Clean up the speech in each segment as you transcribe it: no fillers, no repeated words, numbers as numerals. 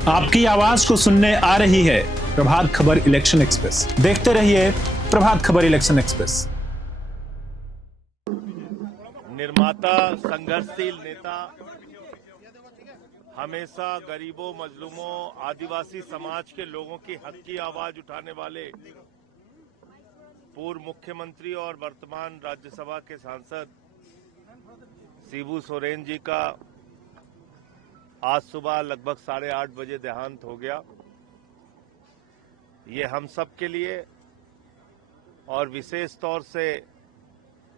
आपकी आवाज को सुनने आ रही है प्रभात खबर इलेक्शन एक्सप्रेस। देखते रहिए प्रभात खबर इलेक्शन एक्सप्रेस। निर्माता, संघर्षशील नेता, हमेशा गरीबों, मजलूमों, आदिवासी समाज के लोगों की हक की आवाज उठाने वाले पूर्व मुख्यमंत्री और वर्तमान राज्यसभा के सांसद शिबू सोरेन जी का आज सुबह लगभग 8:30 बजे देहांत हो गया। ये हम सब के लिए और विशेष तौर से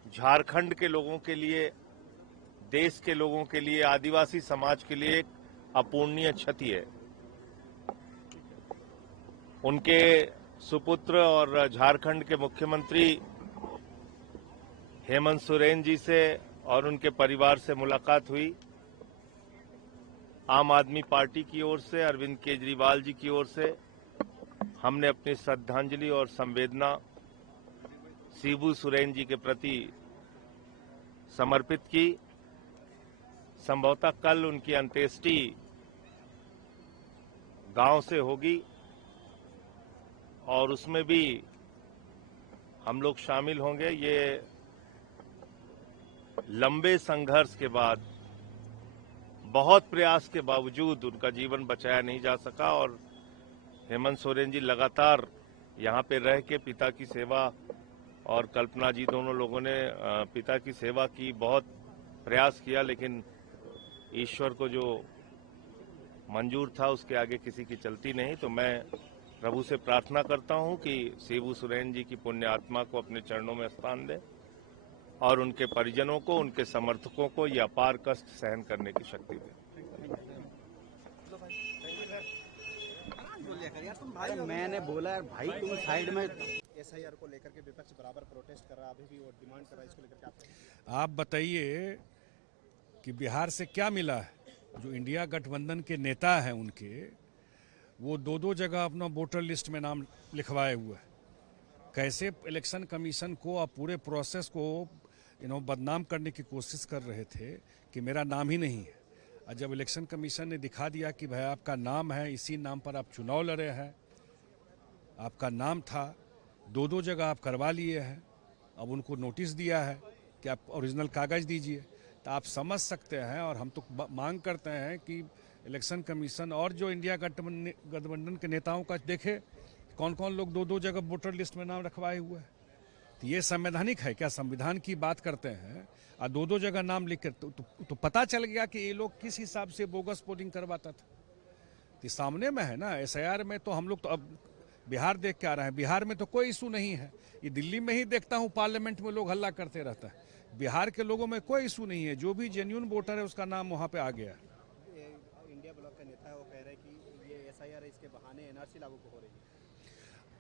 झारखंड के लोगों के लिए, देश के लोगों के लिए, आदिवासी समाज के लिए एक अपूरणीय क्षति है। उनके सुपुत्र और झारखंड के मुख्यमंत्री हेमंत सोरेन जी से और उनके परिवार से मुलाकात हुई। आम आदमी पार्टी की ओर से, अरविंद केजरीवाल जी की ओर से हमने अपनी श्रद्धांजलि और संवेदना शिबू सोरेन जी के प्रति समर्पित की। संभवतः कल उनकी अंत्येष्टि गांव से होगी और उसमें भी हम लोग शामिल होंगे। ये लंबे संघर्ष के बाद, बहुत प्रयास के बावजूद उनका जीवन बचाया नहीं जा सका और हेमंत सोरेन जी लगातार यहाँ पे रह के पिता की सेवा, और कल्पना जी दोनों लोगों ने पिता की सेवा की, बहुत प्रयास किया, लेकिन ईश्वर को जो मंजूर था उसके आगे किसी की चलती नहीं। तो मैं प्रभु से प्रार्थना करता हूं कि शिबू सोरेन जी की पुण्य आत्मा को अपने चरणों में स्थान दे और उनके परिजनों को, उनके समर्थकों को ये अपार कष्ट सहन करने की शक्ति दे। मैंने बोला भाई तुम साइड में। एसआईआर को लेकर के विपक्ष बराबर प्रोटेस्ट कर रहा, अभी भी वो डिमांड कर रहा है, इसको लेकर के आप बताइए कि बिहार से क्या मिला है? जो इंडिया गठबंधन के नेता हैं उनके, वो दो जगह अपना वोटर लिस्ट में नाम लिखवाए हुए हैं। कैसे इलेक्शन कमीशन को और पूरे प्रोसेस को बदनाम करने की कोशिश कर रहे थे कि मेरा नाम ही नहीं है। और जब इलेक्शन कमीशन ने दिखा दिया कि भाई आपका नाम है, इसी नाम पर आप चुनाव लड़े हैं, आपका नाम था, दो जगह आप करवा लिए हैं, अब उनको नोटिस दिया है कि आप ओरिजिनल कागज़ दीजिए, तो आप समझ सकते हैं। और हम तो मांग करते हैं कि इलेक्शन कमीशन और जो इंडिया गठबंधन के नेताओं का देखे कौन कौन लोग दो जगह वोटर लिस्ट में नाम रखवाए हुए हैं। तो ये संवैधानिक है क्या? संविधान की बात करते हैं और दो जगह नाम लिख कर तो पता चल गया कि ये लोग किस हिसाब से बोगस पोलिंग करवाता था। तो सामने में है ना। एसआईआर में तो हम लोग तो अब बिहार देख के आ रहे हैं, बिहार में तो कोई इशू नहीं है। ये दिल्ली में ही देखता हूँ पार्लियामेंट में लोग हल्ला करते रहता है। बिहार के लोगों में कोई इशू नहीं है, जो भी जेन्युइन वोटर है उसका नाम वहाँ पे आ गया। इंडिया ब्लॉक का नेता है, वो कह रहे हैं कि ये एसआईआर इसके बहाने एनआरसी लागू हो रही है।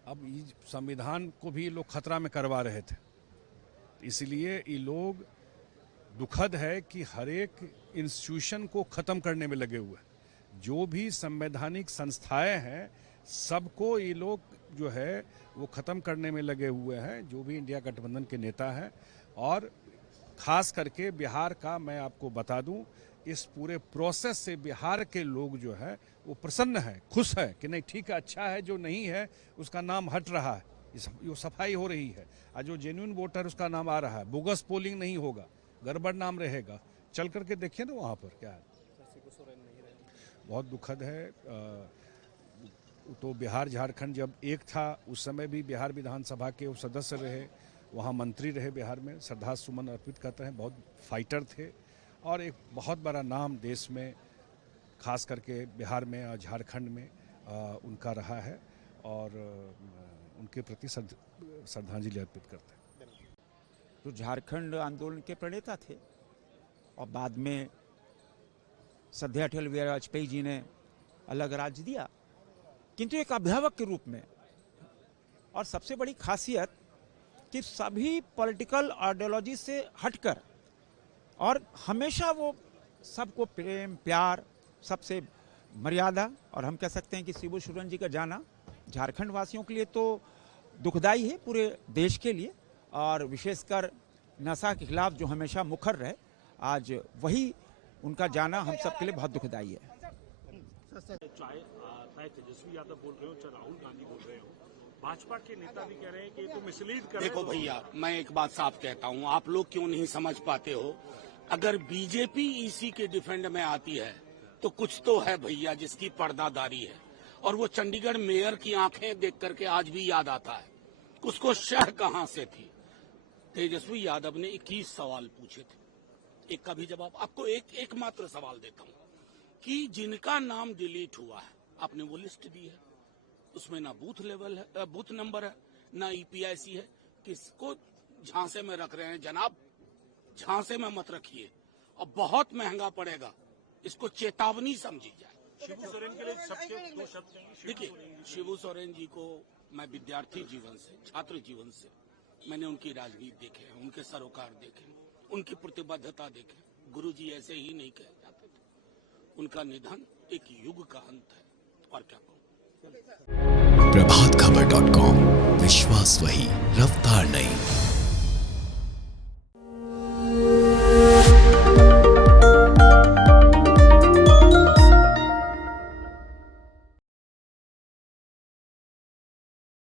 अब संविधान को भी लोग खतरा में करवा रहे थे, इसलिए ये लोग, दुखद है कि हर एक इंस्टीट्यूशन को खत्म करने में लगे हुए हैं। जो भी संवैधानिक संस्थाएं हैं सबको ये लोग जो है वो खत्म करने में लगे हुए हैं, जो भी इंडिया गठबंधन के नेता हैं। और खास करके बिहार का मैं आपको बता दूं, इस पूरे प्रोसेस से बिहार के लोग जो है वो प्रसन्न है, खुश है कि नहीं ठीक है, अच्छा है। जो नहीं है उसका नाम हट रहा है, ये सफाई हो रही है। और जो जेन्युइन वोटर उसका नाम आ रहा है, बोगस पोलिंग नहीं होगा, गड़बड़ नाम रहेगा। चल करके देखिए ना वहाँ पर क्या है। बहुत दुखद है। तो बिहार झारखंड जब एक था उस समय भी बिहार विधानसभा के वो सदस्य रहे, वहाँ मंत्री रहे, बिहार में श्रद्धा सुमन अर्पित करते हैं। बहुत फाइटर थे और एक बहुत बड़ा नाम देश में, खास करके बिहार में और झारखंड में उनका रहा है और उनके प्रति श्रद्धांजलि अर्पित करते हैं। तो झारखंड आंदोलन के प्रणेता थे और बाद में श्रद्धेय अटल बिहारी वाजपेयी जी ने अलग राज्य दिया, किंतु एक अभिभावक के रूप में। और सबसे बड़ी खासियत कि सभी पॉलिटिकल आइडियोलॉजी से हटकर, और हमेशा वो सबको प्रेम प्यार, सबसे मर्यादा। और हम कह सकते हैं कि शिबू सोरेन जी का जाना झारखंड वासियों के लिए तो दुखदाई है, पूरे देश के लिए, और विशेषकर नशा के खिलाफ जो हमेशा मुखर रहे, आज वही उनका जाना हम सब के लिए बहुत दुखदाई है। चाहे तेजस्वी यादव बोल रहे हो चाहे राहुल गांधी बोल रहे हो, भाजपा के नेता भी कह रहे हैं कि तो मिसलीड कर रहे हो। देखो भैया, मैं एक बात साफ कहता हूं, आप लोग क्यों नहीं समझ पाते हो? अगर बीजेपी इसी के डिफेंड में आती है तो कुछ तो है भैया जिसकी पर्दादारी है, और वो चंडीगढ़ मेयर की आंखें देख करके आज भी याद आता है उसको शह कहां से थी। तेजस्वी यादव ने 21 सवाल पूछे थे, एक का भी जवाब। आपको एक मात्र सवाल देता हूं कि जिनका नाम डिलीट हुआ है, आपने वो लिस्ट दी है, उसमें ना बूथ नंबर है, ना ईपीआईसी है। किसको झांसे में रख रहे हैं जनाब? झांसे में मत रखिए, और बहुत महंगा पड़ेगा, इसको चेतावनी समझी जाए। शिबू सोरेन के लिए सबके दो शब्द हैं। देखिए, शिबू सोरेन जी को मैं विद्यार्थी जीवन से, छात्र जीवन से, मैंने उनकी राजनीति देखे, उनके सरोकार देखे, उनकी प्रतिबद्धता देखे। गुरुजी ऐसे ही नहीं कहे जाते थे। उनका निधन एक युग का अंत है, और क्या कहूँ। प्रभातखबर.com, विश्वास वही, रफ्तार नहीं।